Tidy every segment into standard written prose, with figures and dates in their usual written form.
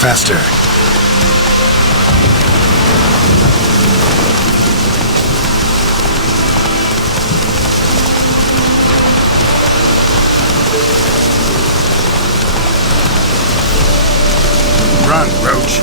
Faster. Run, Roach.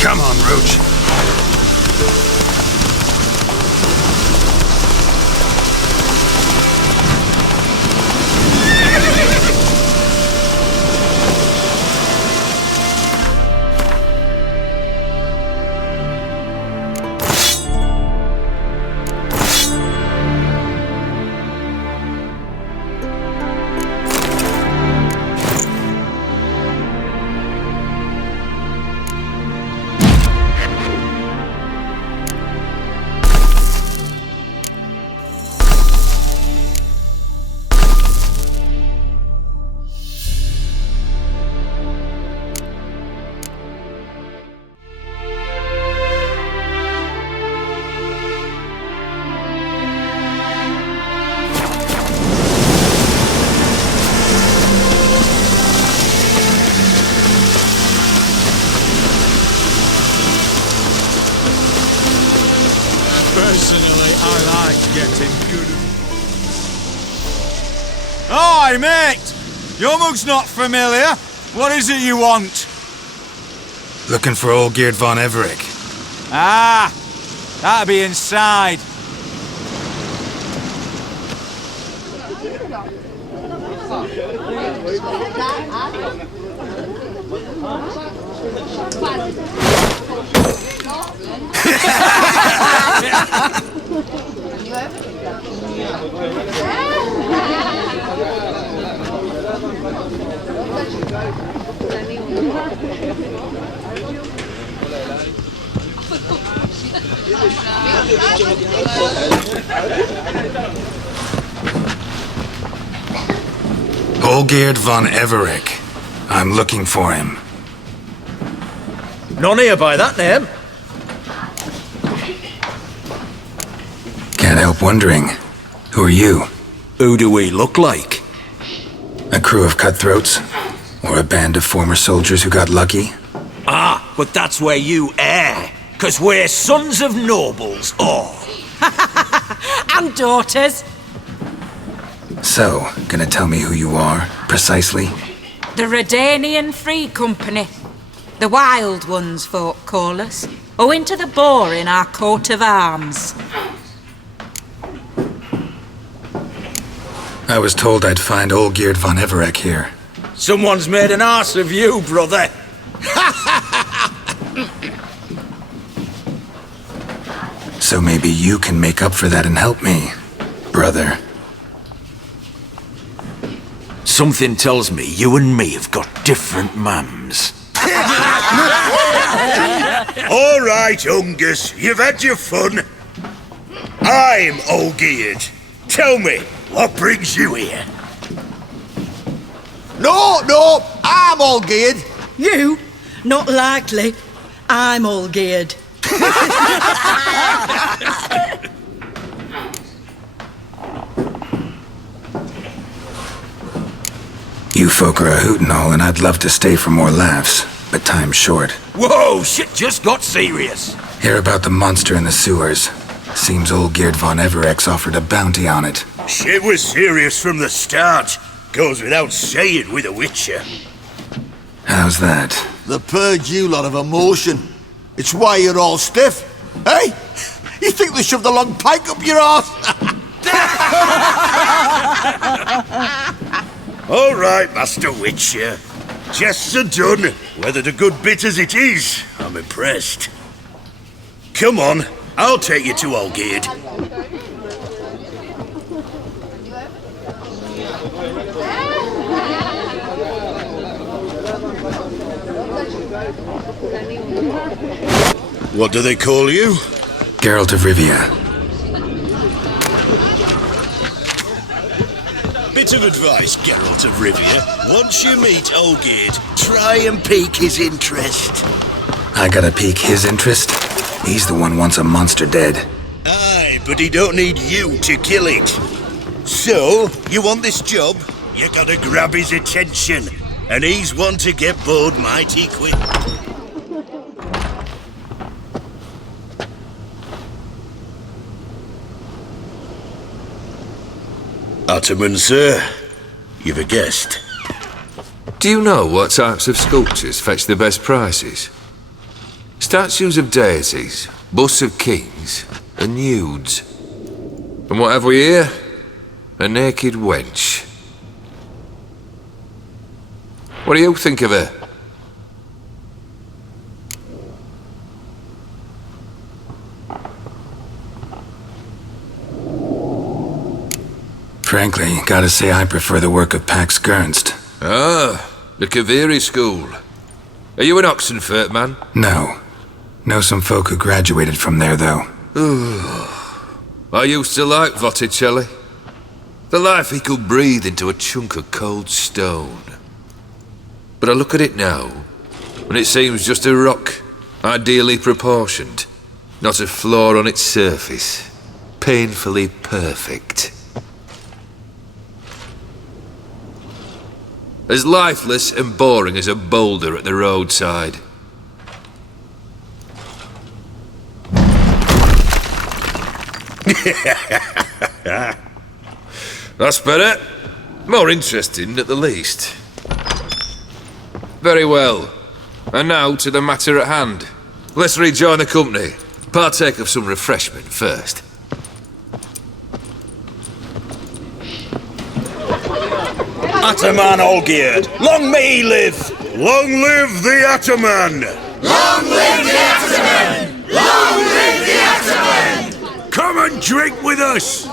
Come on, Roach. Personally, I like getting good. Hi, mate! Your mug's not familiar. What is it you want? Looking for old Geralt von Everick. Ah, that'll be inside. Old Geralt von Everick. I'm looking for him. None here by that name. Can't help wondering, Who are you? Who do we look like? A crew of cutthroats? Or a band of former soldiers who got lucky? Ah, but that's where you err. 'Cause we're sons of nobles, all. And daughters. So, gonna tell me who you are, precisely? The Redanian Free Company. The Wild Ones, folk call us. Owing to the boar in our coat of arms. I was told I'd find Olgierd von Everec here. Someone's made an arse of you, brother. So maybe you can make up for that and help me, brother. Something tells me you and me have got different mums. All right, Ungus, you've had your fun. I'm Olgierd. Tell me, what brings you here? No, I'm all geared. You? Not likely. I'm all geared. You folk are a hoot and all, and I'd love to stay for more laughs, but time's short. Whoa, shit just got serious. Hear about the monster in the sewers. Seems Olgierd von Everec's offered a bounty on it. Shit was serious from the start. Goes without saying with a Witcher. How's that? The purge you lot of emotion. It's why you're all stiff. Hey? You think they shoved a long pike up your arse? All right, Master Witcher. Jests are done. Whether the good bit as it is, I'm impressed. Come on, I'll take you to Olgierd. What do they call you? Geralt of Rivia. Bit of advice, Geralt of Rivia. Once you meet Olgierd, try and pique his interest. I gotta pique his interest? He's the one wants a monster dead. Aye, but he don't need you to kill it. So, you want this job? You gotta grab his attention. And he's one to get bored mighty quick. Ottoman, sir. You've a guest. Do you know what types of sculptures fetch the best prices? Statues of deities, busts of kings, and nudes. And what have we here? A naked wench. What do you think of her? Frankly, gotta say I prefer the work of Pax Gernst. Ah, the Kaviri school. Are you an Oxenfurt man? No. Know some folk who graduated from there, though. I used to like Botticelli. The life he could breathe into a chunk of cold stone. But I look at it now, and it seems just a rock, ideally proportioned. Not a flaw on its surface. Painfully perfect. As lifeless and boring as a boulder at the roadside. That's better. More interesting, at the least. Very well. And now to the matter at hand. Let's rejoin the company. Partake of some refreshment first. Ataman Olgierd, long may he live! Long live the Ataman! Long live the Ataman! Long live the Ataman! Come and drink with us!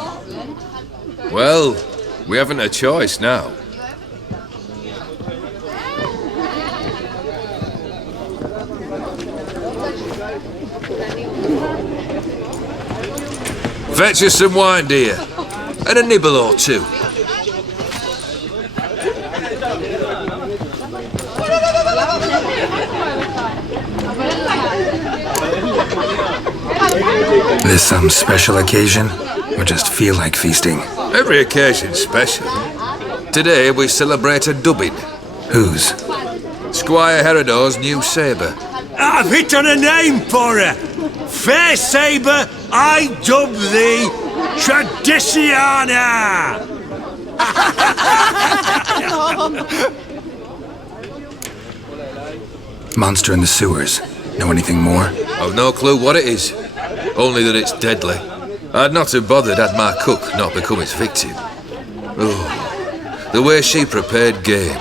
Well, we haven't a choice now. Fetch us some wine, dear. And a nibble or two. This some special occasion? Or just feel like feasting? Every occasion's special. Today we celebrate a dubbing. Whose? Squire Herodor's new sabre. I've hit on a name for her. Fair Sabre, I dub thee Traditiana! Monster in the sewers. Know anything more? I've no clue what it is. Only that it's deadly. I'd not have bothered had my cook not become its victim. Oh, the way she prepared game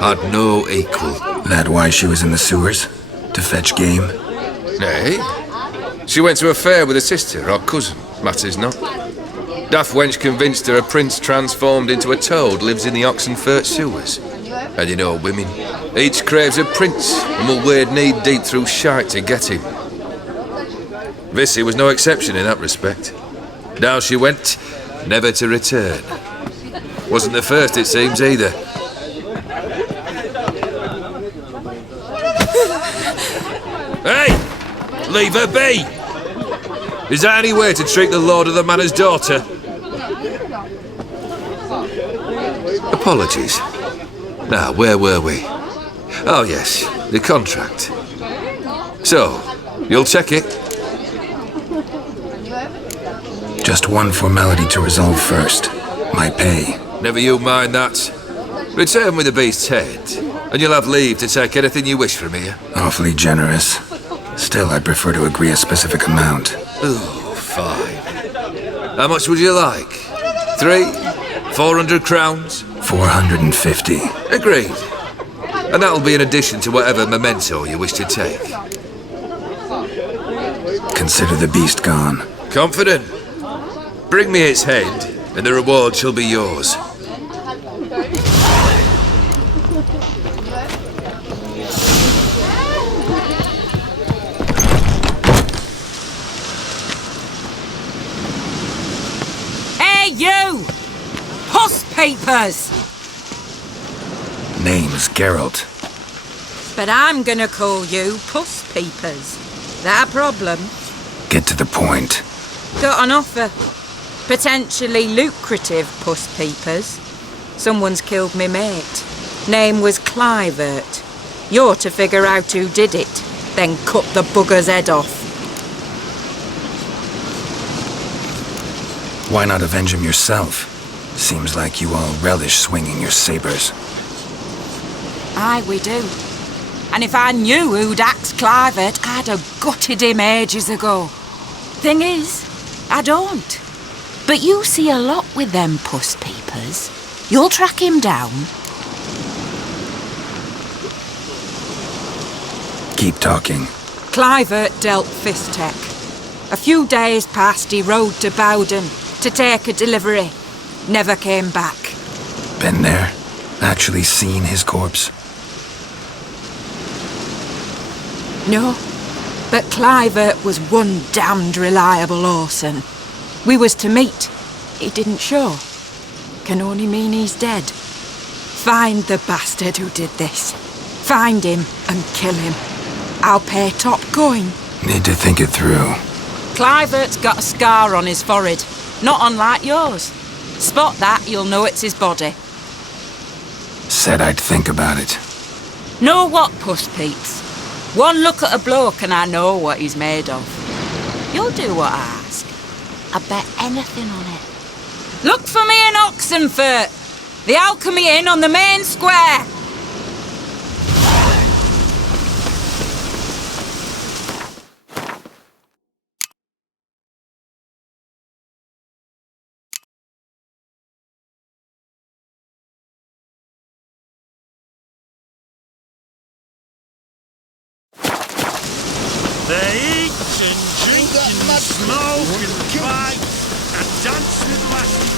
had no equal. That why she was in the sewers? To fetch game? Nay. She went to a fair with a sister or cousin, matters not. Daft wench convinced her a prince transformed into a toad lives in the Oxenfurt sewers. And you know women, each craves a prince and will wade knee-deep through shite to get him. Vissy was no exception in that respect. Down she went, never to return. Wasn't the first, it seems, either. Hey! Leave her be! Is that any way to treat the lord of the manor's daughter? Apologies. Now, where were we? Oh, yes, the contract. So, you'll check it? Just one formality to resolve first. My pay. Never you mind that. Return with the beast's head, and you'll have leave to take anything you wish from here. Awfully generous. Still, I'd prefer to agree a specific amount. Oh, fine. How much would you like? 400 crowns? 450. Agreed. And that'll be in addition to whatever memento you wish to take. Consider the beast gone. Confident? Bring me its head, and the reward shall be yours. Hey, you! Puss papers! Name's Geralt. But I'm gonna call you Puss Peepers. That a problem? Get to the point. Got an offer. Potentially lucrative Puss Peepers. Someone's killed me mate. Name was Clivert. You're to figure out who did it, then cut the bugger's head off. Why not avenge him yourself? Seems like you all relish swinging your sabers. Aye, we do. And if I knew who'd axed Clivert, I'd have gutted him ages ago. Thing is, I don't. But you see a lot with them Puss Peepers. You'll track him down. Keep talking. Clivert dealt Fistech. A few days past, he rode to Bowden to take a delivery. Never came back. Been there? Actually seen his corpse? No, but Clivert was one damned reliable horseman. We was to meet. He didn't show. Can only mean he's dead. Find the bastard who did this. Find him and kill him. I'll pay top coin. Need to think it through. Clivert's got a scar on his forehead, not unlike yours. Spot that, you'll know it's his body. Said I'd think about it. Know what, Puss Peeps? One look at a bloke and I know what he's made of. You'll do what I ask. I bet anything on it. Look for me in Oxenfurt! The Alchemy Inn on the main square! They eat and drink and smoke and fight and dance with lasses.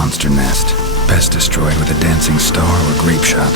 monster nest. Best destroyed with a dancing star or grape shot.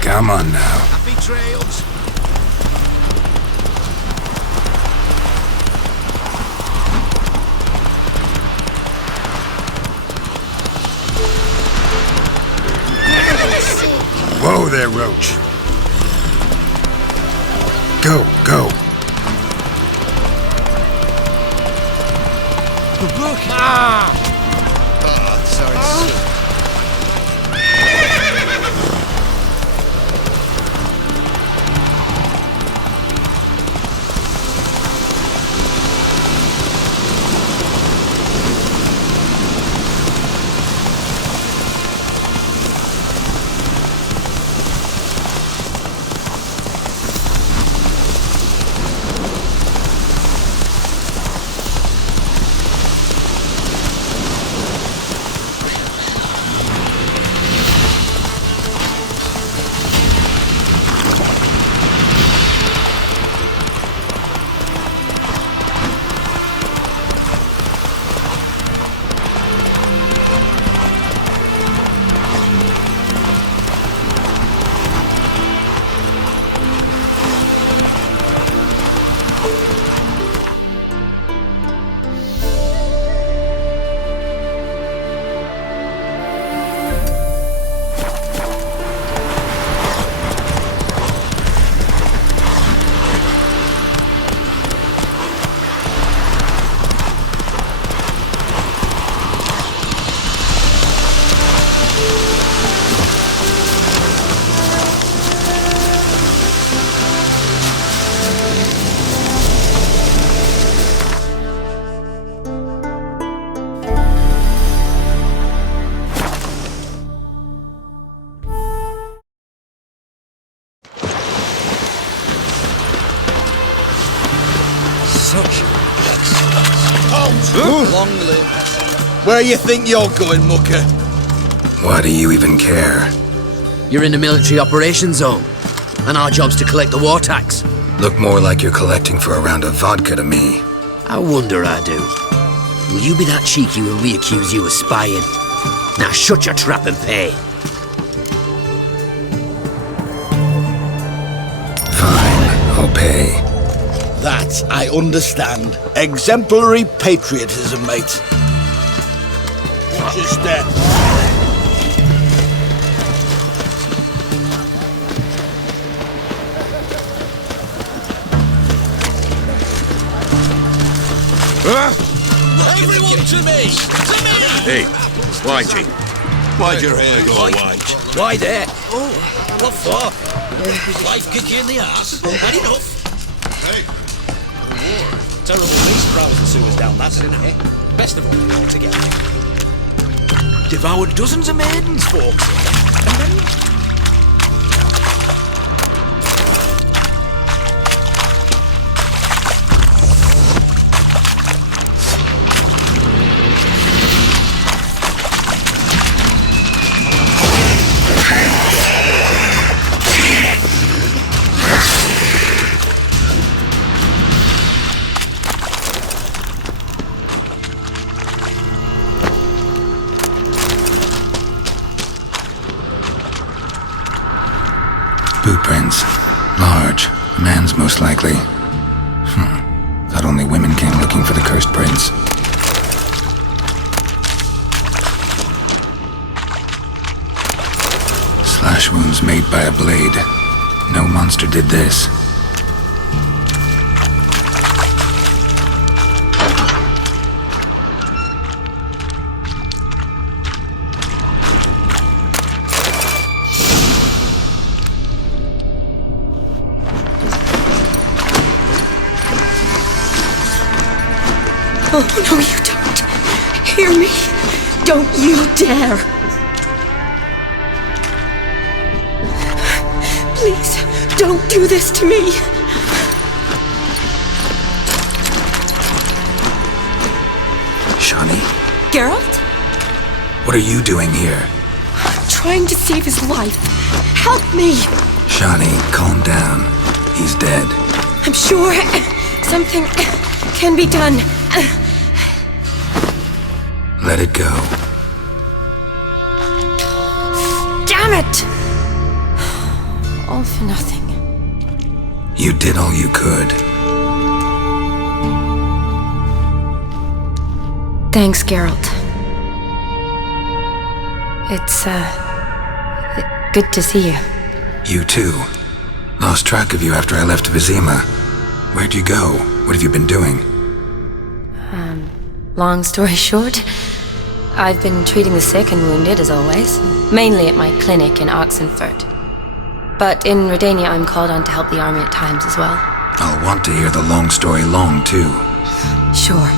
Come on now. Happy trails. Whoa there, Roach. Go, go. Look! Sorry. Long live. Where you think you're going, mucker? Why do you even care? You're in the military operations zone, and our job's to collect the war tax. Look more like you're collecting for a round of vodka to me. I wonder I do. Will you be that cheeky when we accuse you of spying? Now shut your trap and pay. Fine, I'll pay. That I understand. Exemplary patriotism, mate. Just Everyone to me! To me! Hey, Whitey, why'd your hair go white? Why there? What for? Life kick you in the ass? Had enough? Terrible beast prowling to us down that alley. Best of all together. Devoured dozens of maidens, folks. Boot prints. Large. Man's most likely. Thought only women came looking for the cursed prince. Slash wounds made by a blade. No monster did this. Oh, no, you don't. Hear me? Don't you dare. Please, don't do this to me. Shani, Geralt? what are you doing here? Trying to save his life. Help me! Shani, calm down. He's dead. I'm sure something can be done. Let it go. Damn it! All for nothing. You did all you could. Thanks, Geralt. It's, good to see you. You too. Lost track of you after I left Vizima. Where'd you go? What have you been doing? Long story short, I've been treating the sick and wounded, as always. Mainly at my clinic in Oxenfurt. But in Redania, I'm called on to help the army at times as well. I'll want to hear the long story long, too. Sure.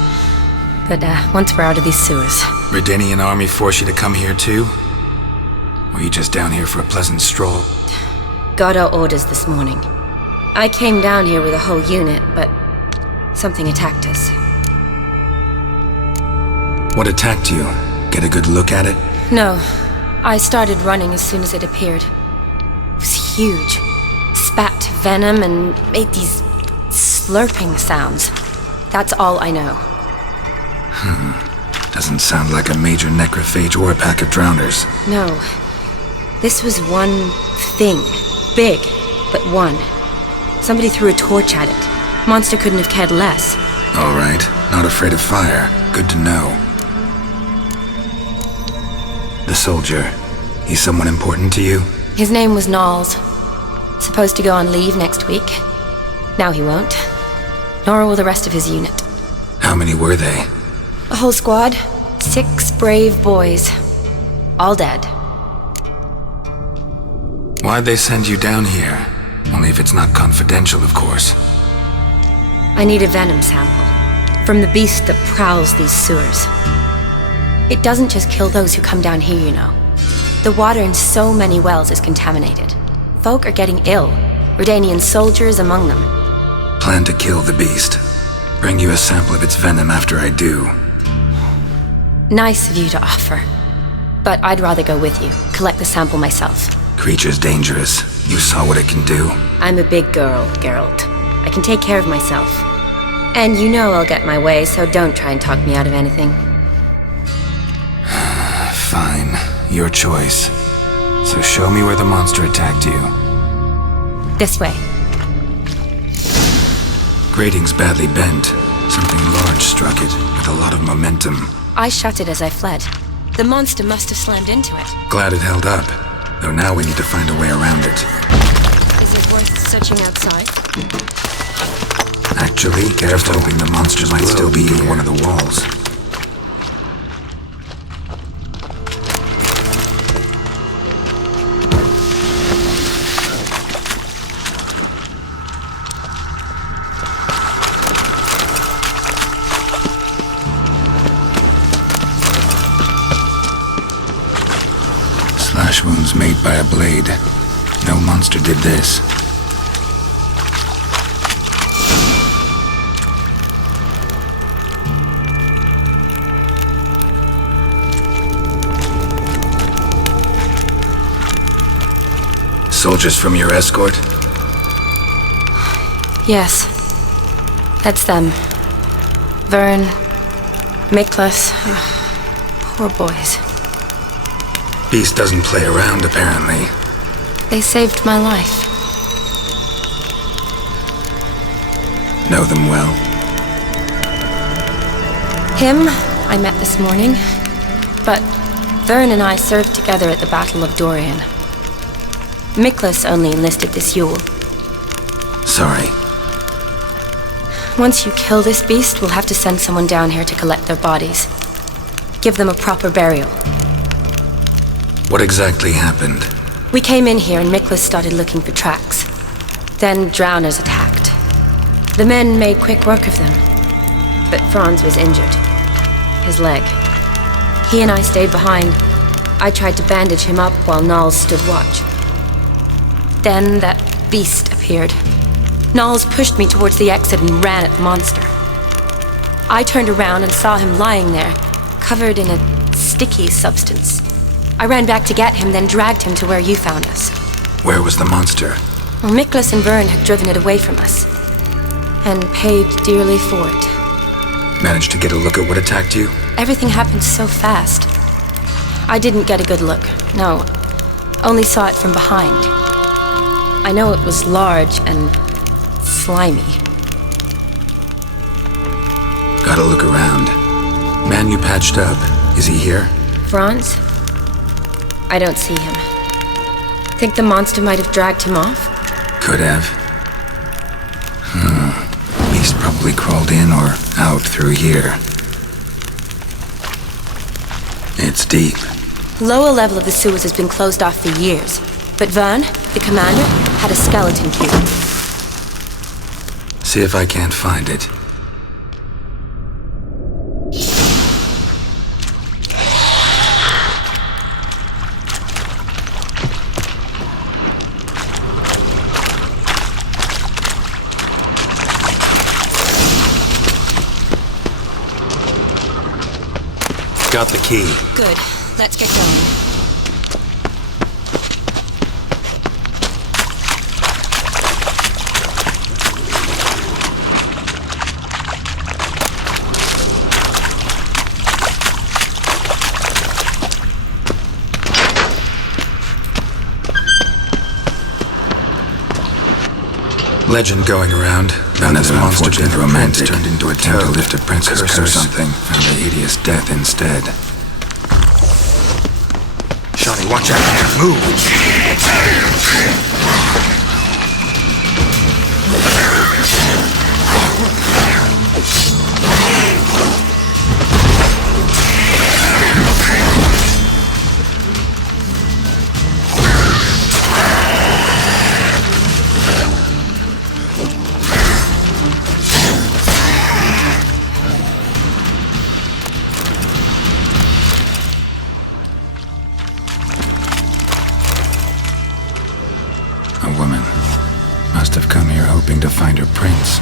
But, once we're out of these sewers... Redanian army force you to come here, too? Or are you just down here for a pleasant stroll? Got our orders this morning. I came down here with a whole unit, but something attacked us. What attacked you? Get a good look at it? No. I started running as soon as it appeared. It was huge. Spat venom and made these slurping sounds. That's all I know. Doesn't sound like a major necrophage or a pack of drowners. No. This was one thing. Big, but one. Somebody threw a torch at it. Monster couldn't have cared less. All right. Not afraid of fire. Good to know. The soldier. He's someone important to you? His name was Knowles. Supposed to go on leave next week. Now he won't. Nor will the rest of his unit. How many were they? A whole squad. 6 brave boys. All dead. Why'd they send you down here? Only if it's not confidential, of course. I need a venom sample. From the beast that prowls these sewers. It doesn't just kill those who come down here, you know. The water in so many wells is contaminated. Folk are getting ill. Redanian soldiers among them. Plan to kill the beast. Bring you a sample of its venom after I do. Nice of you to offer. But I'd rather go with you. Collect the sample myself. Creature's dangerous. You saw what it can do. I'm a big girl, Geralt. I can take care of myself. And you know I'll get my way, so don't try and talk me out of anything. Fine. Your choice. So show me where the monster attacked you. This way. Grating's badly bent. Something large struck it, with a lot of momentum. I shut it as I fled. The monster must have slammed into it. Glad it held up. Though now we need to find a way around it. Is it worth searching outside? Actually, Gareth's hoping the monster might still be in one of the walls. Slash wounds made by a blade. No monster did this. Soldiers from your escort? Yes. That's them. Vern, Miklas. Poor boys. Beast doesn't play around, apparently. They saved my life. Know them well? Him, I met this morning. But Vern and I served together at the Battle of Dorian. Miklas only enlisted this Yule. Sorry. Once you kill this beast, we'll have to send someone down here to collect their bodies. Give them a proper burial. What exactly happened? We came in here and Miklas started looking for tracks. Then drowners attacked. The men made quick work of them. but Franz was injured. His leg. He and I stayed behind. I tried to bandage him up while Nals stood watch. Then that beast appeared. Nals pushed me towards the exit and ran at the monster. I turned around and saw him lying there, covered in a sticky substance. I ran back to get him, then dragged him to where you found us. Where was the monster? Well, Miklas and Vern had driven it away from us, and paid dearly for it. Managed to get a look at what attacked you? Everything happened so fast. I didn't get a good look, no. Only saw it from behind. I know it was large and slimy. Gotta look around. Man you patched up, is he here? Franz? I don't see him. Think the monster might have dragged him off? Could have. Beast probably crawled in or out through here. It's deep. Lower level of the sewers has been closed off for years, but Vern, the commander, had a skeleton cube. See if I can't find it. Got the key. Good. Let's get going. Legend going around. Found this monster been romantic, turned into a toad, lift a princess curse or something. Found a hideous death instead. Shawnee, watch out! Move! A woman. Must have come here hoping to find her prince.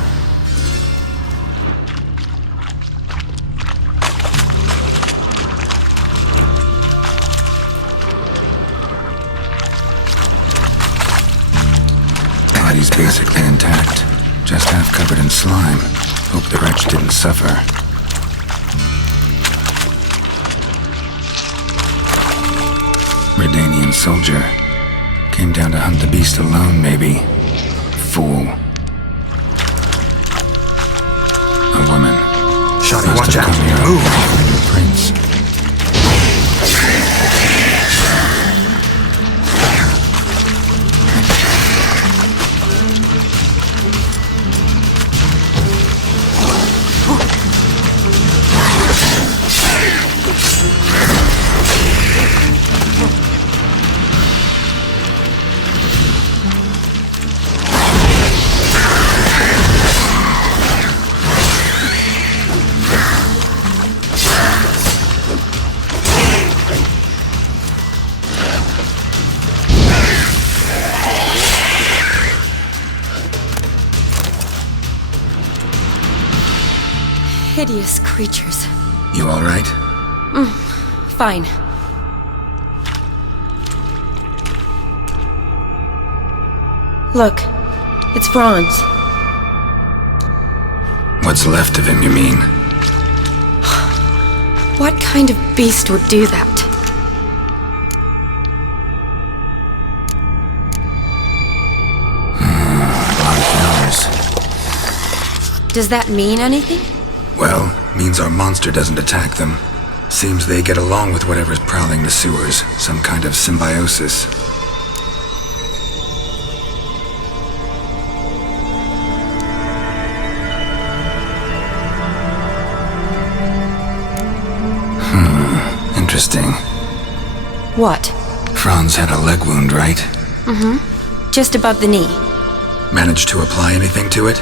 Body's basically intact, just half covered in slime. Hope the wretch didn't suffer. Redanian soldier. Came down to hunt the beast alone, maybe. Fool. A woman. Shawnee, watch out! Move! Prince. Hideous creatures. You all right? Fine. Look, it's Franz. What's left of him, you mean? What kind of beast would do that? Does that mean anything? Well, means our monster doesn't attack them. Seems they get along with whatever's prowling the sewers. Some kind of symbiosis. Interesting. What? Franz had a leg wound, right? Just above the knee. Managed to apply anything to it?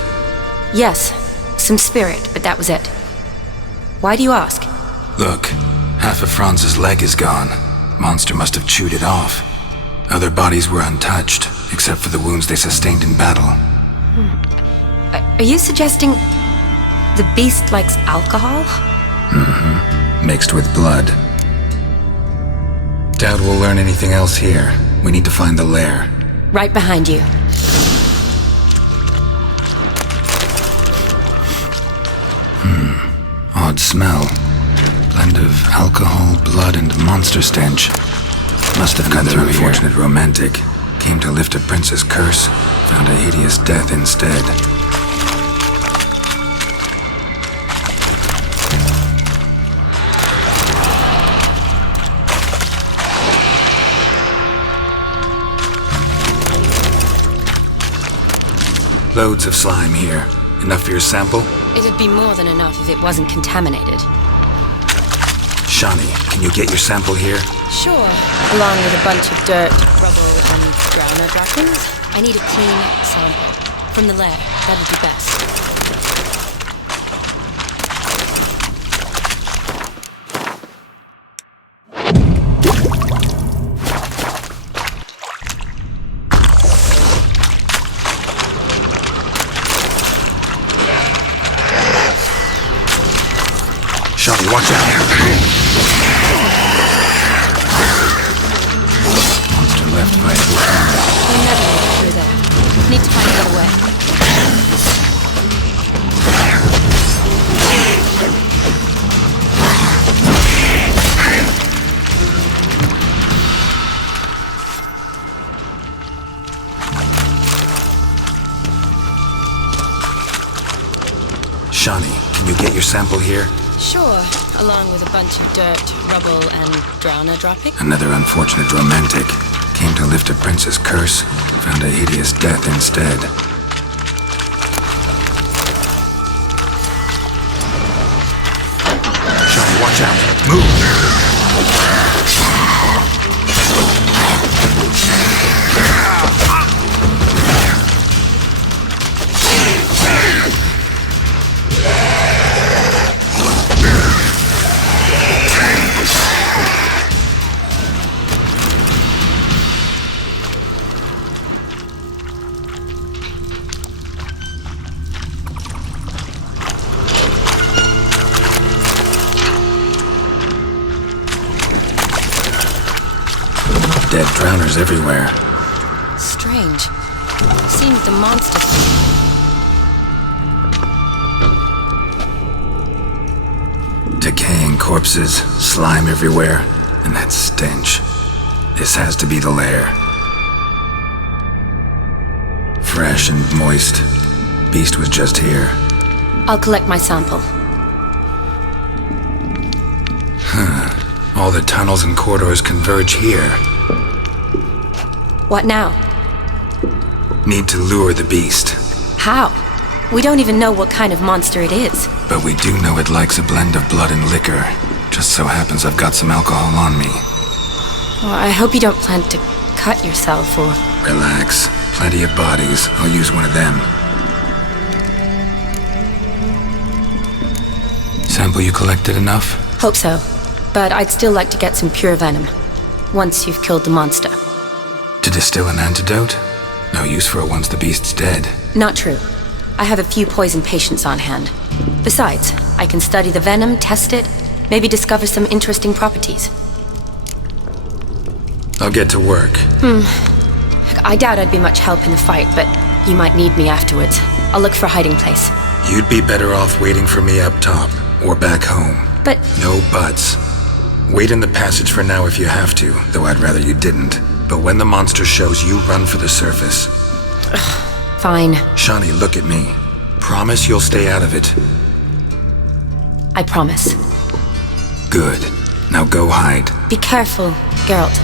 Yes, some spirit, but that was it. Why do you ask? Look, half of Franz's leg is gone. Monster must have chewed it off. Other bodies were untouched, except for the wounds they sustained in battle. Are you suggesting the beast likes alcohol? Mm-hmm. Mixed with blood. Doubt we'll learn anything else here. We need to find the lair. Right behind you. Odd smell. Blend of alcohol, blood, and monster stench. Must have come through an unfortunate romantic. Came to lift a prince's curse. Found a hideous death instead. Loads of slime here. Enough for your sample? It'd be more than enough if it wasn't contaminated. Shawnee, can you get your sample here? Sure. Along with a bunch of dirt, rubble, and drowner droppings, I need a clean sample. From the lair, that'd be best. Shawnee, watch out! Monster left viable camera. We'll never make it through there. Need to find another way. Shawnee, can you get your sample here? Sure. Along with a bunch of dirt, rubble, and drowner dropping. Another unfortunate romantic. Came to lift a prince's curse. Found a hideous death instead. Shawnee, watch out! Move! Dead drowners everywhere. Strange. Seems the monster... Decaying corpses, slime everywhere, and that stench. This has to be the lair. Fresh and moist. Beast was just here. I'll collect my sample. All the tunnels and corridors converge here. What now? Need to lure the beast. How? We don't even know what kind of monster it is. But we do know it likes a blend of blood and liquor. Just so happens I've got some alcohol on me. Well, I hope you don't plan to cut yourself or... Relax. Plenty of bodies. I'll use one of them. Sample you collected enough? Hope so. But I'd still like to get some pure venom. Once you've killed the monster. To distill an antidote? No use for it once the beast's dead. Not true. I have a few poison patients on hand. Besides, I can study the venom, test it, maybe discover some interesting properties. I'll get to work. I doubt I'd be much help in the fight, but you might need me afterwards. I'll look for a hiding place. You'd be better off waiting for me up top, or back home. But... No buts. Wait in the passage for now if you have to, though I'd rather you didn't. But when the monster shows, you run for the surface. Fine. Shawnee, look at me. Promise you'll stay out of it. I promise. Good. Now go hide. Be careful, Geralt.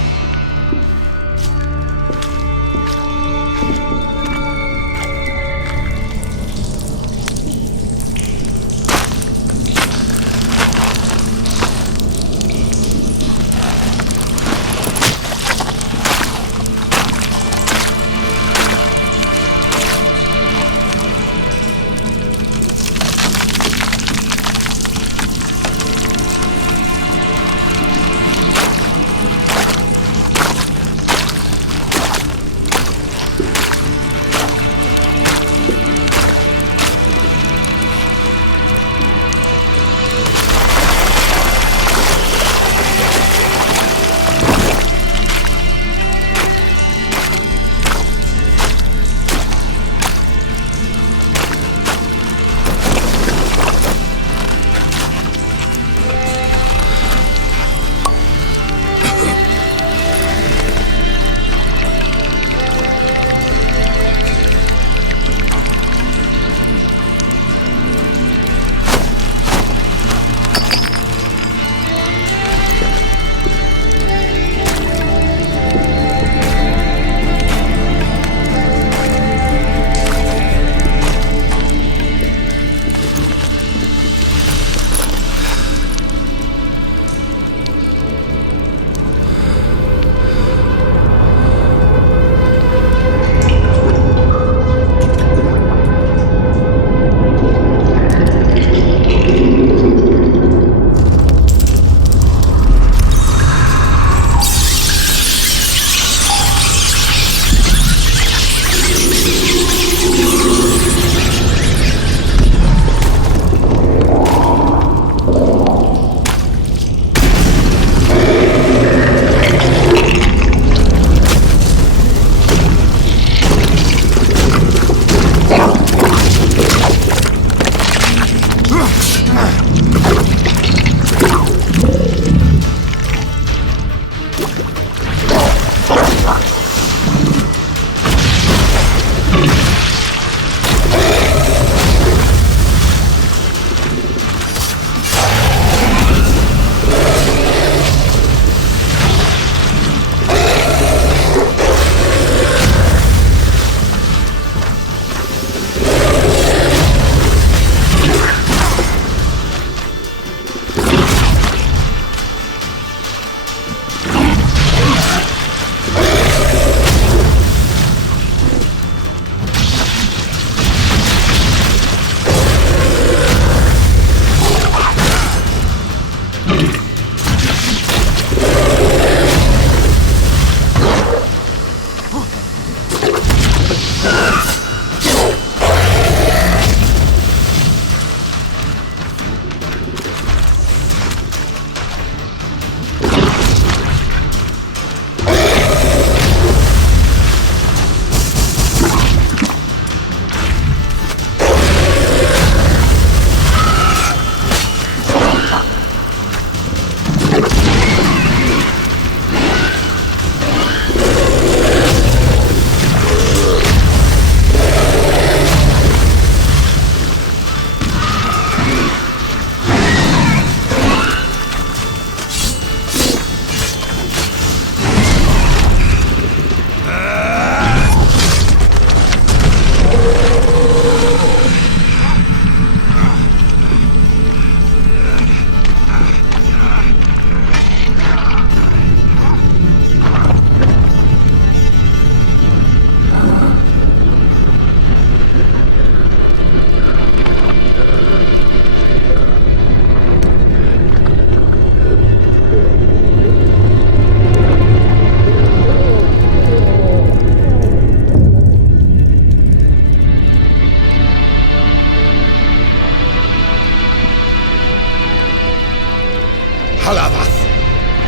Kalavath,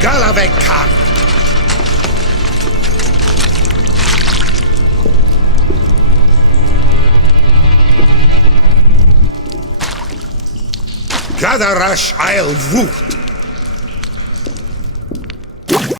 Galavek Khan. Gadarash I'll root.